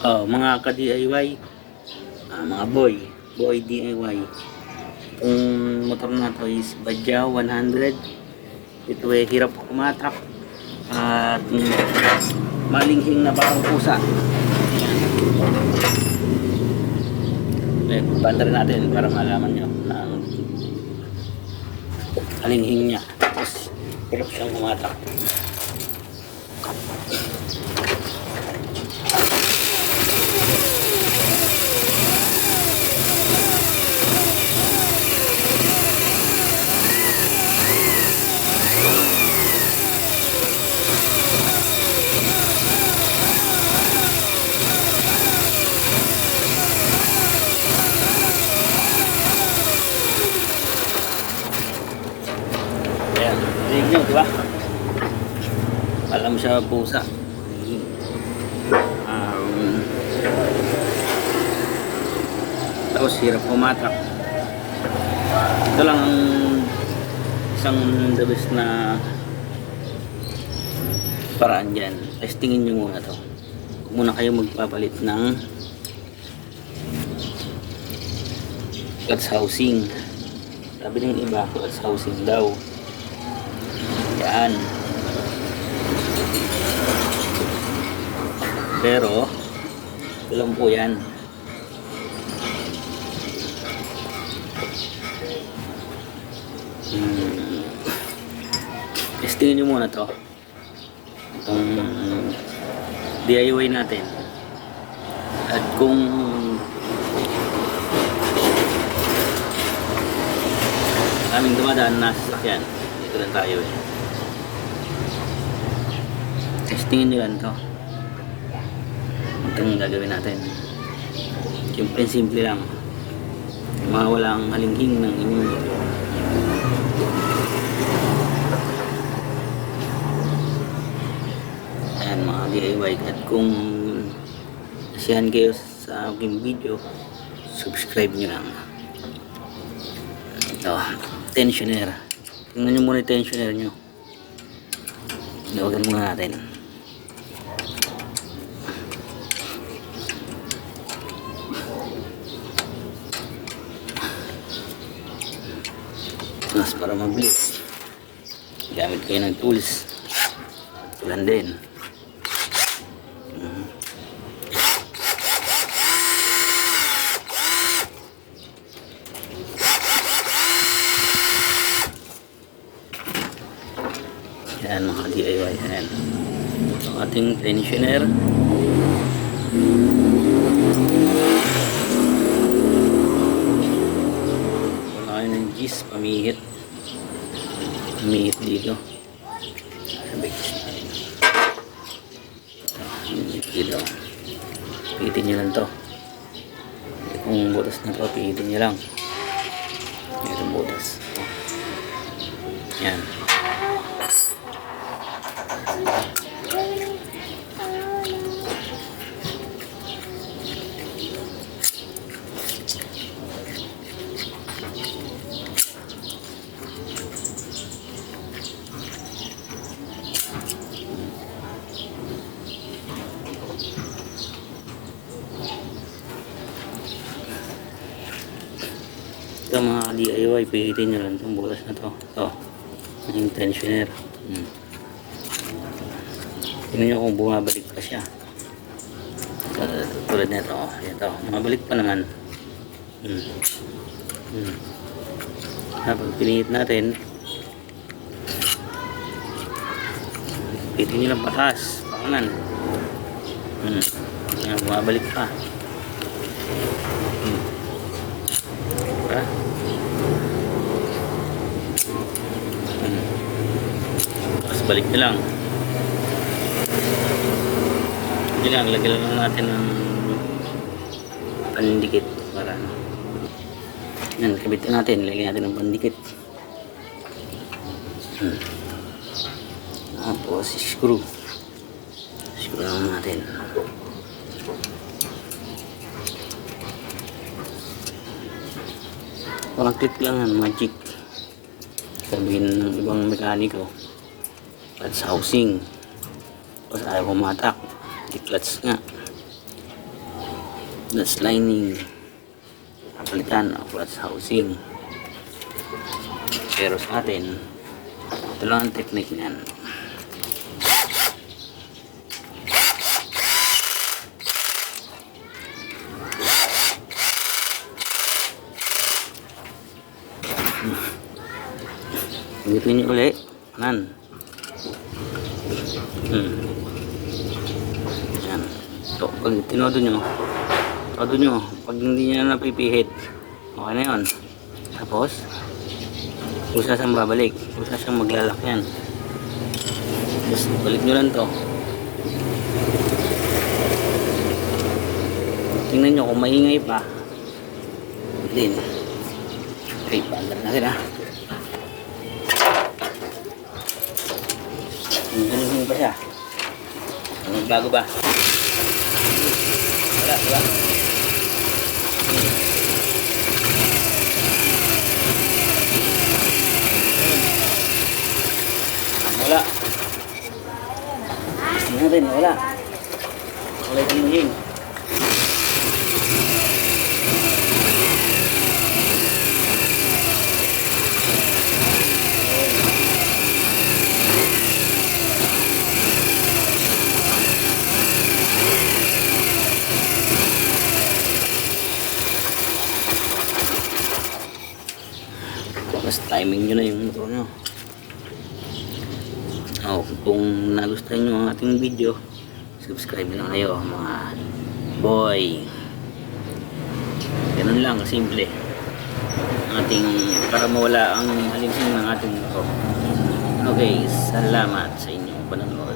Mga ka-DIY, mga boy DIY. Itong motor na to is Badja 100. Ito ay hirap kumatak at malinghing na parang pusa. Banda rin natin para malaman nyo na ang alinghing niya. Tapos hirap siyang kumatak. Ayan, rinig nyo, diba? Alam siya pusa. Tapos hirap pumatak. Ito lang ang isang the best na paraan dyan. Testingin nyo muna to. Huwag muna kayo magpapalit ng clutch housing. Sabi ng iba, clutch housing daw. Yan. Pero ito lang po yan. Testingin nyo muna to, itong DIY natin, at kung aming dumadaan na sasakyan, dito lang tayo eh. Testingin nyo lang to. Itong gagawin natin, simple lang, mawala ang halinghing ng inyong motor. Ayan mga DIY, at kung nasiyahan kayo sa aking video, subscribe nyo lang. Ito, tensioner. Tingnan nyo muna yung tensioner nyo. Lawagan muna natin. Mas para mabilis, gamit kayo ng tools. Tulan din. Yan mga DIY. Yan ang ating tensioner. Wala kayo ng gis, pamihit dito. Dito pihitin nyo lang to. Kung butas na to, pihitin nyo lang. Itong butas. Yan. Ito mga DIY, pihitin nyo lang itong butas na to. Ito, yung tensioner. Tingnan nyo kung bumabalik pa siya. Tulad nito, ito, bumabalik pa naman. Pag pinihit natin, pihitin nyo lang pataas, pakanan. Bumabalik pa. Tapos balik na lang. Hindi lang, lagyan lang natin ng pandikit para yan, kabitin natin, lagyan natin ng pandikit. Tapos screw lang natin. Walang clip lang yan, magic. Sabihin ng ibang mekaniko, clutch housing. Tapos ayaw pumatak, di clutch nga. That's lining. Kapalitan o clutch housing. Pero sa atin, ito lang ang technique niyan. Gamitin niyo ulit. Kanan. Yan. So, pag tinodo nyo, pag hindi nyo napipihit, okay na yun. Tapos, kusa siyang babalik. Kusa siyang maglalak yan. Tapos, balik nyo lang to. Tingnan nyo kung maingay pa. Din. Okay, paandar natin ha. Ganun pa siya. Anong bago ba? Wala, diba? Wala. Tingnan natin, wala. Wala itong hing. Tapos timing nyo na yung motor nyo. Kung nagustuhan nyo ang ating video, subscribe na kayo mga boy. Ganun lang, simple. Ating, para mawala ang alinsing ng ating motor. Okay, salamat sa inyong panonood.